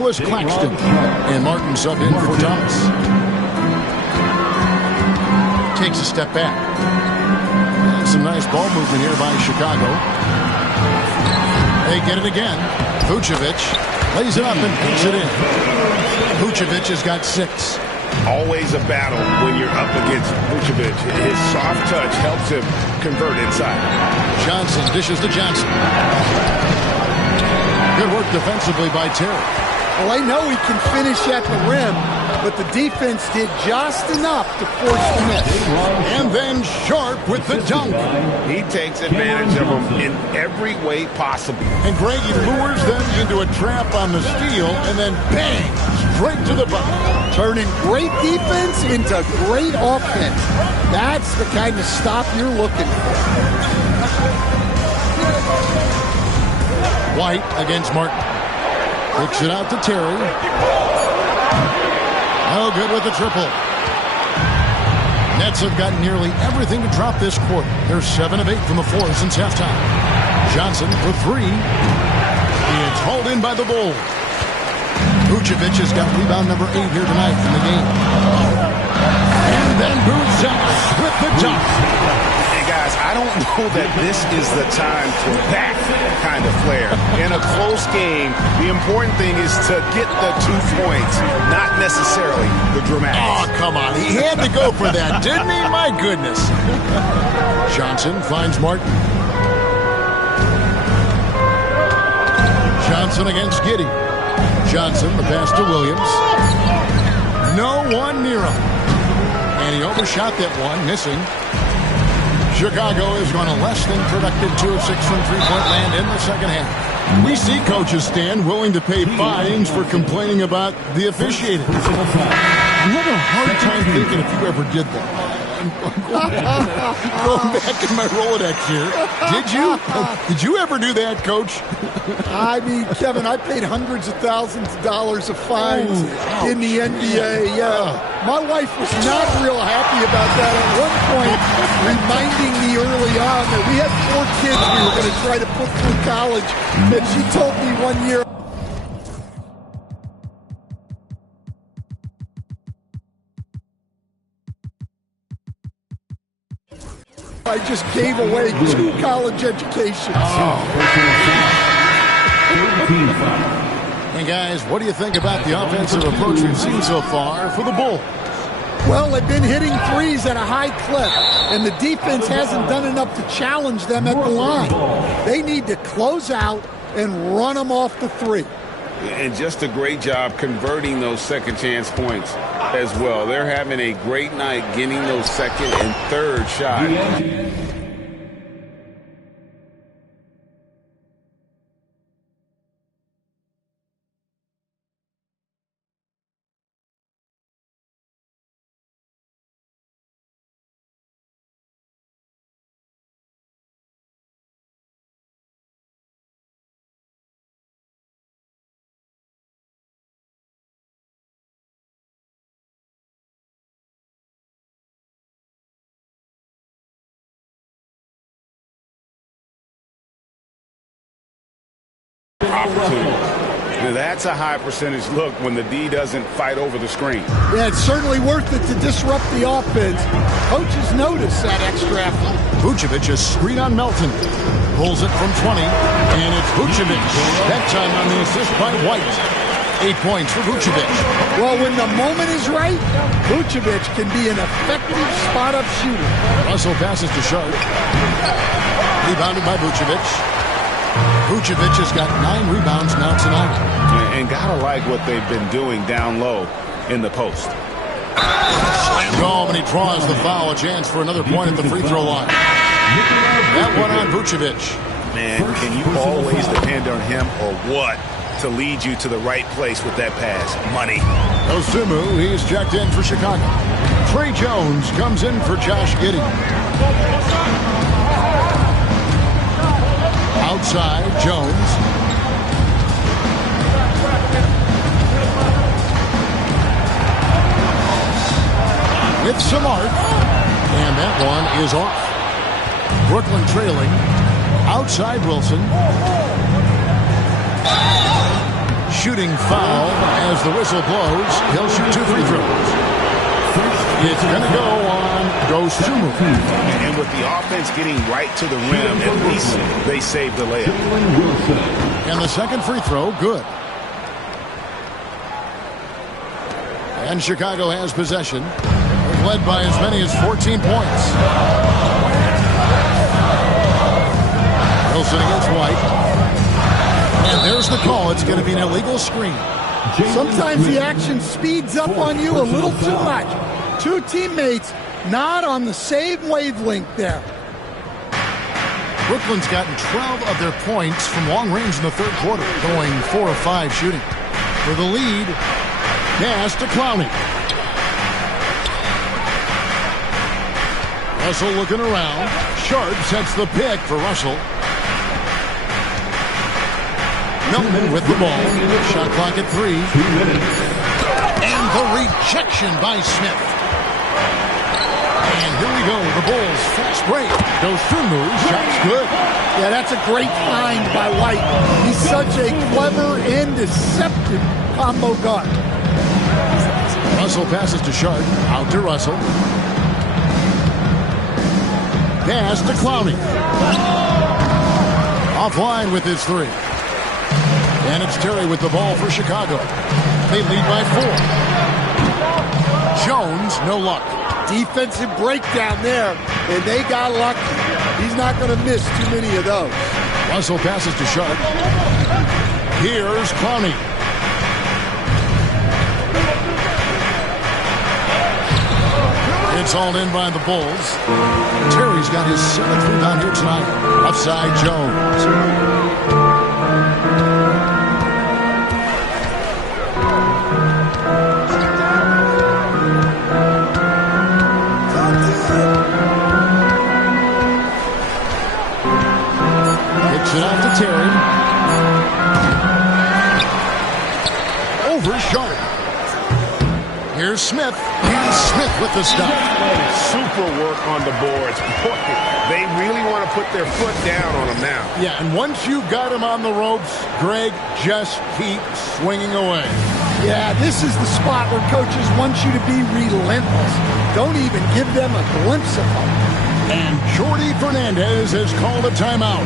Was Claxton, and Martin subbed in for Thomas. Takes a step back. And some nice ball movement here by Chicago. They get it again. Vucevic lays it up and puts it in. Vucevic has got 6. Always a battle when you're up against Vucevic. His soft touch helps him convert inside. Johnson dishes to Johnson. Good work defensively by Terry. Well, I know he can finish at the rim, but the defense did just enough to force the miss. And then Sharp with the dunk. He takes advantage of them in every way possible. And Greg, he lures them into a trap on the steal, and then bang, straight to the bucket. Turning great defense into great offense. That's the kind of stop you're looking for. White against Martin. Kicks it out to Terry. No good with the triple. Nets have gotten nearly everything to drop this quarter. They're 7 of 8 from the floor since halftime. Johnson for 3. It's hauled in by the Bulls. Vucevic has got rebound number 8 here tonight in the game. And then Vucevic with the dunk. Hey guys, I don't know that this is the time for that kind of flair. In a close game, the important thing is to get the 2 points, not necessarily the dramatics. Oh, come on. He had to go for that, didn't he? My goodness. Johnson finds Martin. Johnson against Giddey. Johnson, the pass to Williams. No one near him. And he overshot that one, missing. Chicago is going to less than productive 2 of 6 from three-point land in the second half. We see coaches, Stan, willing to pay fines for complaining about the officiating. I have a hard time thinking if you ever did that. Going back in my Rolodex here. Did you ever do that, Coach? I mean, Kevin, I paid hundreds of thousands of dollars of fines in the NBA. Yeah. My wife was not real happy about that at one point, reminding me early on that we had 4 kids we were going to try to put through college. And she told me one year, I just gave away 2 college educations. And guys, what do you think about the offensive approach we've seen so far for the Bulls? Well, they've been hitting threes at a high clip, and the defense hasn't done enough to challenge them at the line. They need to close out and run them off the 3. And just a great job converting those second chance points as well. They're having a great night getting those second and third shots. Opportunity. Now that's a high percentage look when the D doesn't fight over the screen. Yeah, it's certainly worth it to disrupt the offense. Coaches notice that extra effort. Vucevic is screen on Melton. Pulls it from 20, and it's Vucevic. That time on the assist by White. 8 points for Vucevic. Well, when the moment is right, Vucevic can be an effective spot-up shooter. Russell passes to Sharp. Rebounded by Vucevic. Vucevic has got 9 rebounds now tonight. And gotta like what they've been doing down low in the post. Slammed home, and he draws the foul. A chance for another point at the free throw line. That one on Vucevic. Man, can you always depend on him or what to lead you to the right place with that pass? Money. Osumu, he's checked in for Chicago. Trey Jones comes in for Josh Giddey. Outside, Jones. With some art. And that one is off. Brooklyn trailing. Outside Wilson. shooting foul. As the whistle blows, he'll shoot 2 free throws. It's going to go on Dosunmu. And with the offense getting right to the rim, at least they saved the layup. And the second free throw, good. And Chicago has possession. They're led by as many as 14 points. Wilson against White. And there's the call. It's going to be an illegal screen. Sometimes the action speeds up on you a little too much. Two teammates not on the same wavelength there. Brooklyn's gotten 12 of their points from long range in the third quarter, going 4 of 5 shooting. For the lead, pass to Clowney. Russell looking around. Sharp sets the pick for Russell. Milton with the ball. Shot clock at 3. And the rejection by Smith. And here we go. The Bulls fast break. Dosunmu shot's good. Yeah, that's a great find by White. He's such a clever and deceptive combo guard. Russell passes to Sharp. Out to Russell. Pass to Clowney. Offline with his 3. And it's Terry with the ball for Chicago. They lead by 4. Jones, no luck. Defensive breakdown there, and they got lucky. He's not going to miss too many of those. Russell passes to Sharp. Here's Clowney. It's hauled in by the Bulls. Terry's got his 7th rebound here tonight. Upside Jones. Kicks it out to Terry. Over Sharp. Here's Smith. Here's Smith with the stop. Super work on the boards. Boy, they really want to put their foot down on them now. Yeah, and once you've got him on the ropes, Greg, just keep swinging away. Yeah, this is the spot where coaches want you to be relentless. Don't even give them a glimpse of hope. And Jordi Fernandez has called a timeout.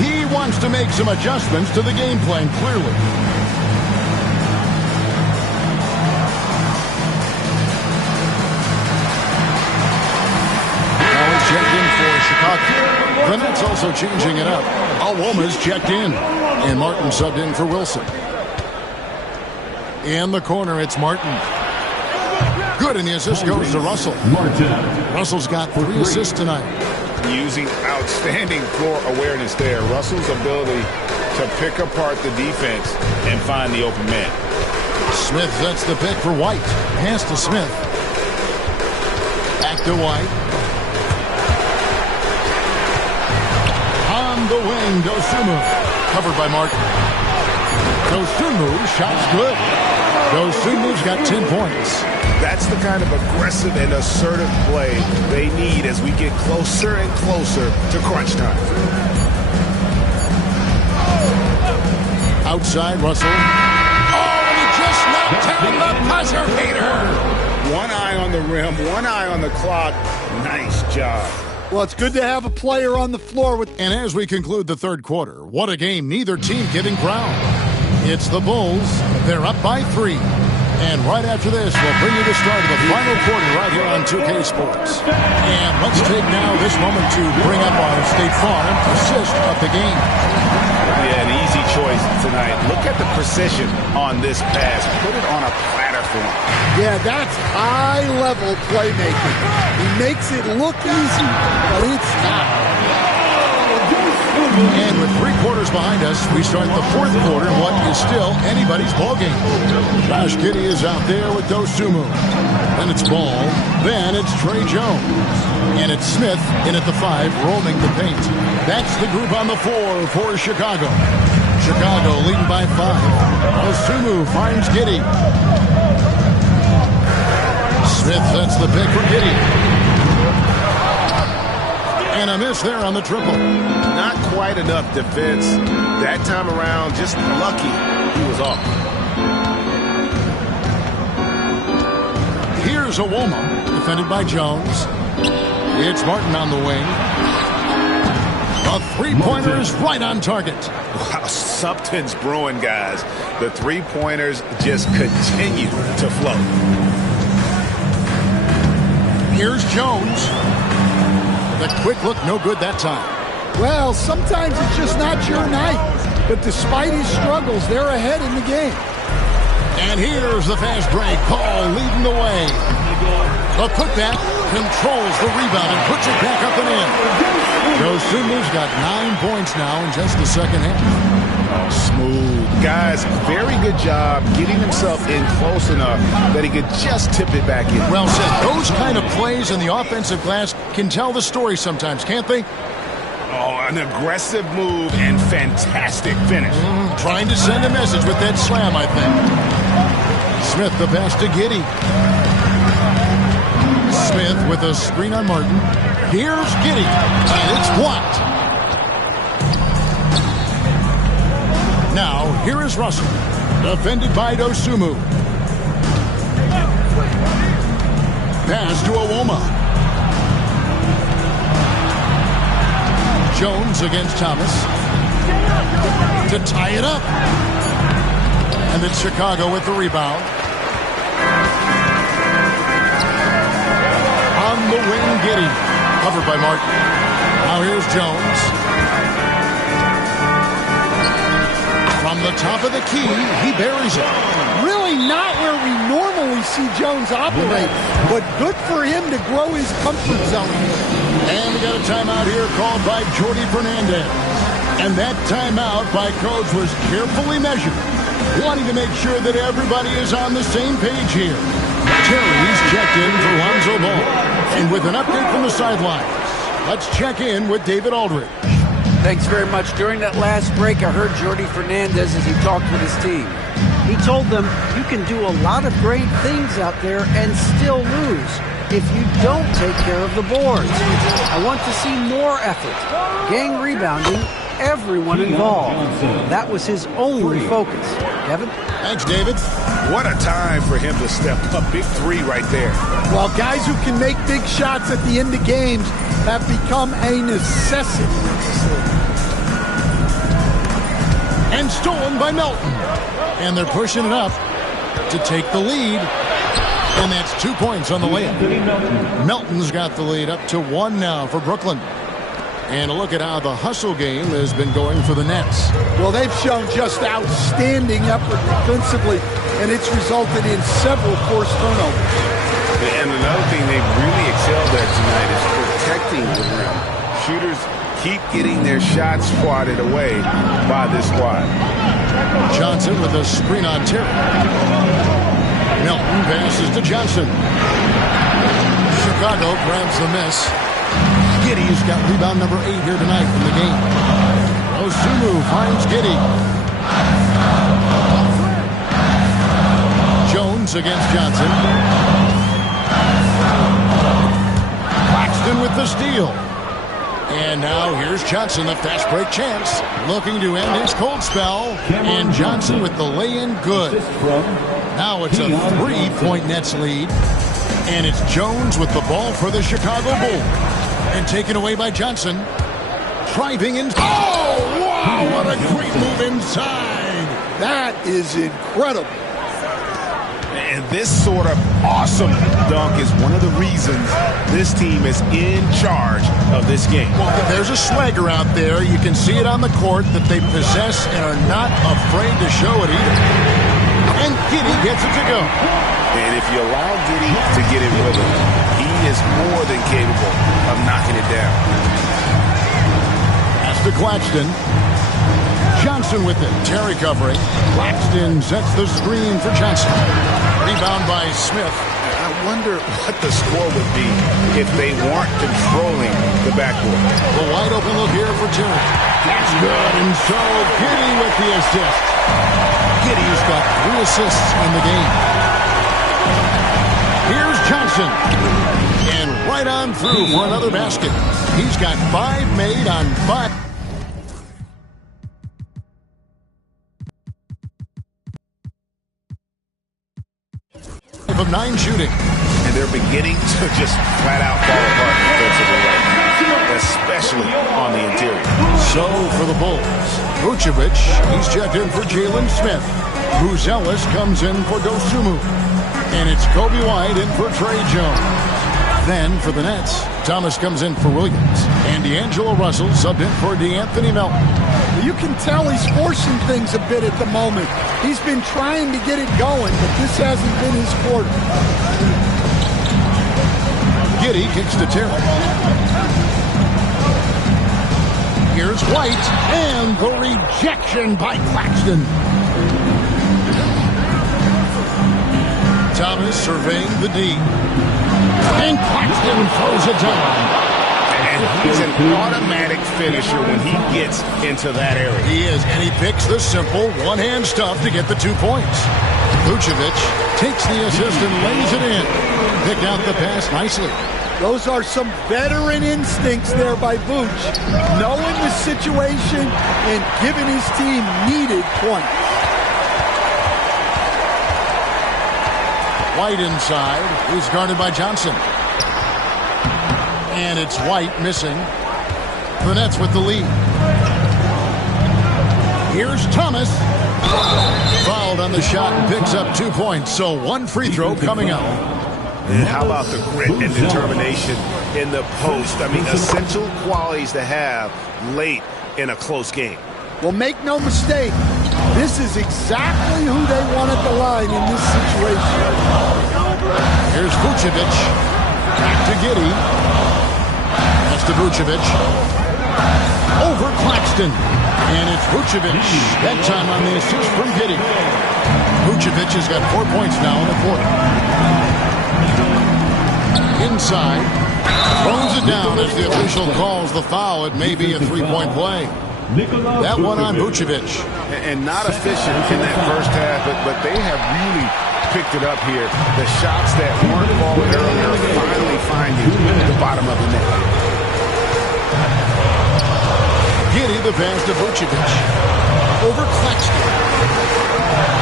He wants to make some adjustments to the game plan, clearly. Checked in for Chicago. The Nets also changing it up. Alwoma's checked in. And Martin subbed in for Wilson. In the corner, it's Martin. Good, and the assist goes to Russell. Russell's got 3 assists tonight. Using outstanding floor awareness there. Russell's ability to pick apart the defense and find the open man. Smith sets the pick for White. Pass to Smith. Back to White. The wing, Dosunmu, covered by Martin. Dosunmu, shot's good. Dosunmu's got 10 points. That's the kind of aggressive and assertive play they need as we get closer and closer to crunch time. Outside, Russell. Oh, and he just knocked down the buzzer beater. One eye on the rim, one eye on the clock. Nice job. Well, it's good to have a player on the floor with... And as we conclude the third quarter, what a game. Neither team getting crowned. It's the Bulls. They're up by 3. And right after this, we'll bring you the start of the final quarter right here on 2K Sports. And let's take now this moment to bring up our State Farm assist of the game. Yeah, an easy choice tonight. Look at the precision on this pass. Put it on a platter for him. Yeah, that's high-level playmaking. He makes it look easy, but it's not. And with 3 quarters behind us, we start the fourth quarter in what is still anybody's ballgame. Josh Giddey is out there with Dosunmu. Then it's Ball. Then it's Trey Jones. And it's Smith in at the 5, roaming the paint. That's the group on the floor for Chicago. Chicago leading by 5. Dosunmu finds Giddey. Smith sets the pick for Giddey. And a miss there on the triple. Not quite enough defense. That time around, just lucky he was off. here's Owoma, defended by Jones. It's Martin on the wing. A three-pointer is right on target. Wow, something's brewing, guys. The three-pointers just continue to flow. Here's Jones. The quick look, no good that time. Well, sometimes it's just not your night. But despite his struggles, they're ahead in the game. And here's the fast break. Paul leading the way. The putback controls the rebound and puts it back up and in. Dosumu's got 9 points now in just the second half. Oh, smooth. Guys, very good job getting himself in close enough that he could just tip it back in. Well said. Those kind of plays in the offensive glass can tell the story sometimes, can't they? Oh, an aggressive move and fantastic finish. Trying to send a message with that slam, I think. Smith the pass to Giddey. Smith with a screen on Martin. Here's Giddey, and it's blocked. Now, here is Russell, defended by Dosunmu. Pass to Owoma. Jones against Thomas. To tie it up. And it's Chicago with the rebound. On the wing, Giddey. Covered by Martin. Now here's Jones. From the top of the key, he buries it. Really not where we normally see Jones operate, but good for him to grow his comfort zone. And we got a timeout here called by Jordi Fernandez. And that timeout by Coach was carefully measured, wanting to make sure that everybody is on the same page here. Terry's checked in for Lonzo Ball. And with an update from the sidelines, let's check in with David Aldridge. Thanks very much. During that last break, I heard Jordi Fernandez as he talked with his team. He told them, you can do a lot of great things out there and still lose if you don't take care of the boards. I want to see more effort, gang rebounding, everyone involved. That was his only focus. Kevin? Thanks, David. What a time for him to step up. Big three right there. Well, guys who can make big shots at the end of games have become a necessity. And stolen by Melton. And they're pushing it up to take the lead. And that's 2 points on the layup. Melton's got the lead up to 1 now for Brooklyn. And a look at how the hustle game has been going for the Nets. Well, they've shown just outstanding effort defensively, and it's resulted in several forced turnovers. And another thing they've really excelled at tonight is protecting the rim. Shooters keep getting their shots swatted away by this squad. Johnson with a screen on Terry. Melton passes to Johnson. Chicago grabs the miss. Giddey's got rebound number 8 here tonight in the game. Dosunmu finds Giddey. Jones against Johnson. Claxton with the steal. And now here's Johnson, the fast break chance, looking to end his cold spell. And Johnson with the lay-in good. Now it's a 3-point Nets lead. And it's Jones with the ball for the Chicago Bulls. And taken away by Johnson. Driving in. Oh, wow, what a great move inside. That is incredible. And this sort of awesome dunk is one of the reasons this team is in charge of this game. Well, there's a swagger out there. You can see it on the court that they possess and are not afraid to show it either. And Giddey gets it to go. And if you allow Giddey to get in with him, he is more than capable of knocking it down. Pass to Claxton. Johnson with it. Terry covering. Claxton sets the screen for Johnson. Rebound by Smith. I wonder what the score would be if they weren't controlling the backboard. The wide open look here for Terry. That's good. And so Giddey with the assist. Giddey's got 3 assists in the game. Here's Johnson. And right on through for another basket. He's got 5 made on 5. Of 9 shooting. and they're beginning to just flat out fall apart defensively right now, especially on the interior. So for the Bulls, Vucevic, he's checked in for Jalen Smith. Buzelis comes in for Dosunmu. And it's Kobe White in for Trey Jones. Then for the Nets, Thomas comes in for Williams. And D'Angelo Russell subbed in for DeAnthony Melton. You can tell he's forcing things a bit at the moment. He's been trying to get it going, but this hasn't been his quarter. Giddey kicks to Terry. Here's White, and the rejection by Claxton. Thomas surveying the D. And Claxton throws it down. And he's an automatic finisher when he gets into that area. He is, and he picks the simple one-hand stuff to get the 2 points. Vucevic takes the assist and lays it in. Picked out the pass nicely. Those are some veteran instincts there by Vooch, knowing the situation and giving his team needed points. White inside. He's guarded by Johnson. And it's White missing. The Nets with the lead. Here's Thomas. Fouled on the shot and picks up 2 points. So 1 free throw coming up. And how about the grit and determination in the post? I mean, essential qualities to have late in a close game. Well, make no mistake, this is exactly who they want at the line in this situation. Here's Vucevic. Back to Giddey. That's to Vucevic. Over Claxton. And it's Vucevic. That time on the assist from Giddey. Vucevic has got 4 points now in the quarter. Inside. Throws it down as the official calls the foul. It may be a 3-point play. That one on Vucevic. And not efficient in that first half, but they have really picked it up here. The shots that weren't falling earlier finally finding the bottom of the net. Giddey the pass to Vucevic. Over Claxton.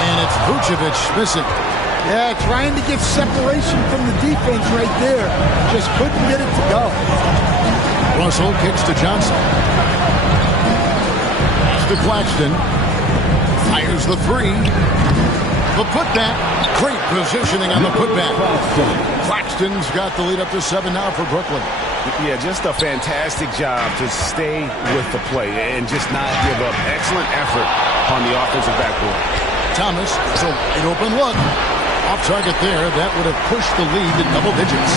And it's Vucevic missing. Yeah, trying to get separation from the defense right there. Just couldn't get it to go. Russell kicks to Johnson. To Claxton. Fires the 3. The putback. Great positioning on the putback. Claxton's got the lead up to 7 now for Brooklyn. Yeah, just a fantastic job to stay with the play and just not give up. Excellent effort on the offensive backboard. Thomas, it's a wide open look. Off target there. That would have pushed the lead to double digits.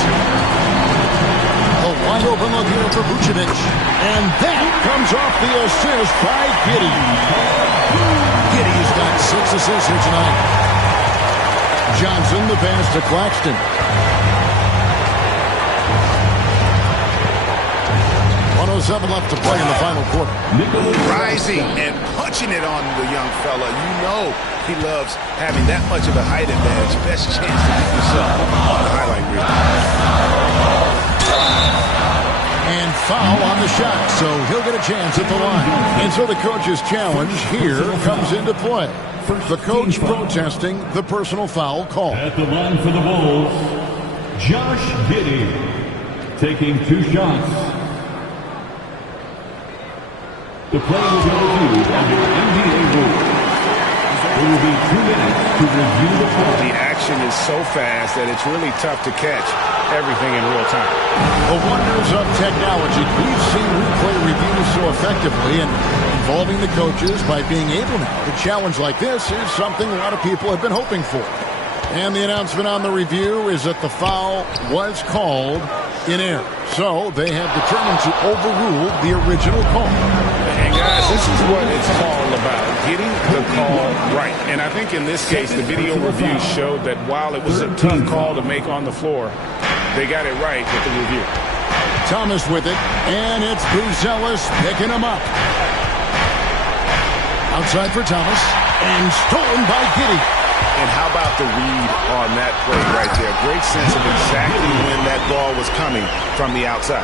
A wide open look here for Vucevic. And that comes off the assist by Giddey. Giddey's got 6 assists here tonight. Johnson the pass to Claxton. 1:07 left to play in the final quarter. Rising and punching it on the young fella. You know he loves having that much of a height advantage. Best chance to get yourself on the highlight reel. And foul on the shot, so he'll get a chance at the line. And so the coach's challenge here comes into play. The coach protesting the personal foul call. At the line for the Bulls, Josh Giddey taking 2 shots. The play will be reviewed under NBA rules. There will be 2 minutes to review the play. The action is so fast that it's really tough to catch everything in real time. The wonders of technology. We've seen replay reviews so effectively, and involving the coaches by being able now to challenge like this is something a lot of people have been hoping for. And the announcement on the review is that the foul was called in error. So they have determined to overrule the original call. And guys, this is what it's all about, getting the call right. And I think in this case, the video review showed that while it was a tough call to make on the floor, they got it right with the review. Thomas with it, and it's Buzelis picking him up. Outside for Thomas, and stolen by Giddey. And how about the read on that play right there? Great sense of exactly when that ball was coming from the outside.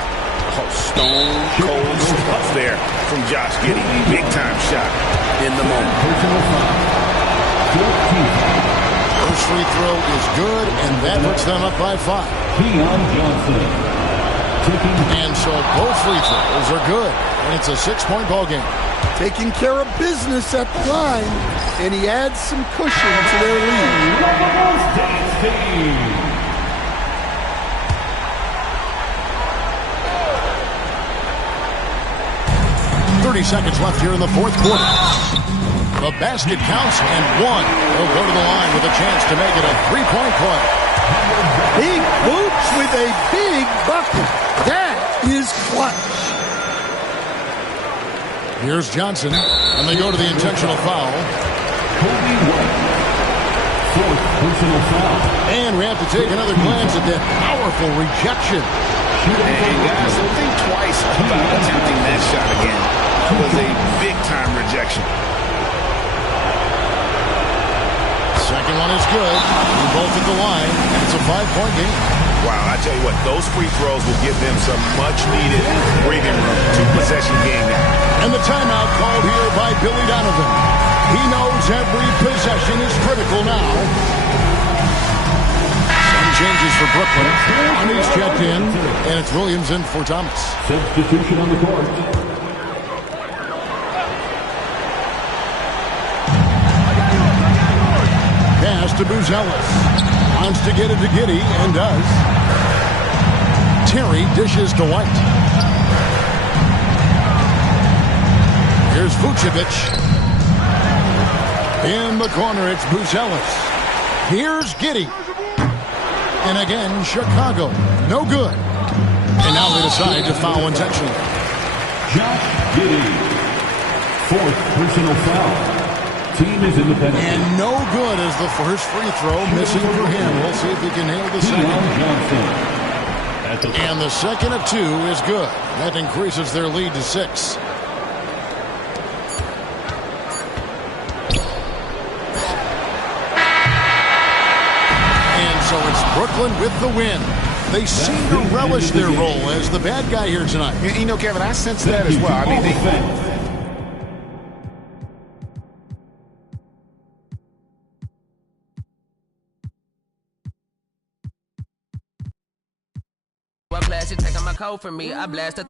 Oh, stone cold stuff there from Josh Giddey. Big time shot in the moment. First free throw is good, and that puts them up by 5. Keon Johnson. And so both free throws are good, and it's a 6-point ball game. Taking care of business at the line, and he adds some cushion to their lead. 30 seconds left here in the fourth quarter. The basket counts, and one. He'll go to the line with a chance to make it a 3-point play. Big boots with a big bucket. That is clutch. Here's Johnson, and they go to the intentional foul. Kobe White. 4th personal foul. And we have to take another glance at that powerful rejection. And guys, so think twice about attempting that shot again. That was a big-time rejection. Second one is good. They're both at the line, and it's a 5-point game. Wow, I tell you what, those free throws will give them some much-needed breathing room. 2-possession game now. And the timeout called here by Billy Donovan. He knows every possession is critical now. Some changes for Brooklyn. Money's checked in, and it's Williams in for Thomas. Substitution on the court. Pass to Buzelis. Wants to get it to Giddey, and does. Terry dishes to White. Here's Vucevic. In the corner, it's Buzelis. Here's Giddey. And again, Chicago. No good. And now they decide to foul intentionally. Josh Giddey. 4th personal foul. Team is in the penalty. And no good as the first free throw missing for him. We'll see if he can nail the second. And the second of 2 is good. That increases their lead to 6. And so it's Brooklyn with the win. They seem to relish their role as the bad guy here tonight. You know, Kevin, I sense that as well. I mean, they... I blast it, taking my code from me. I blast it.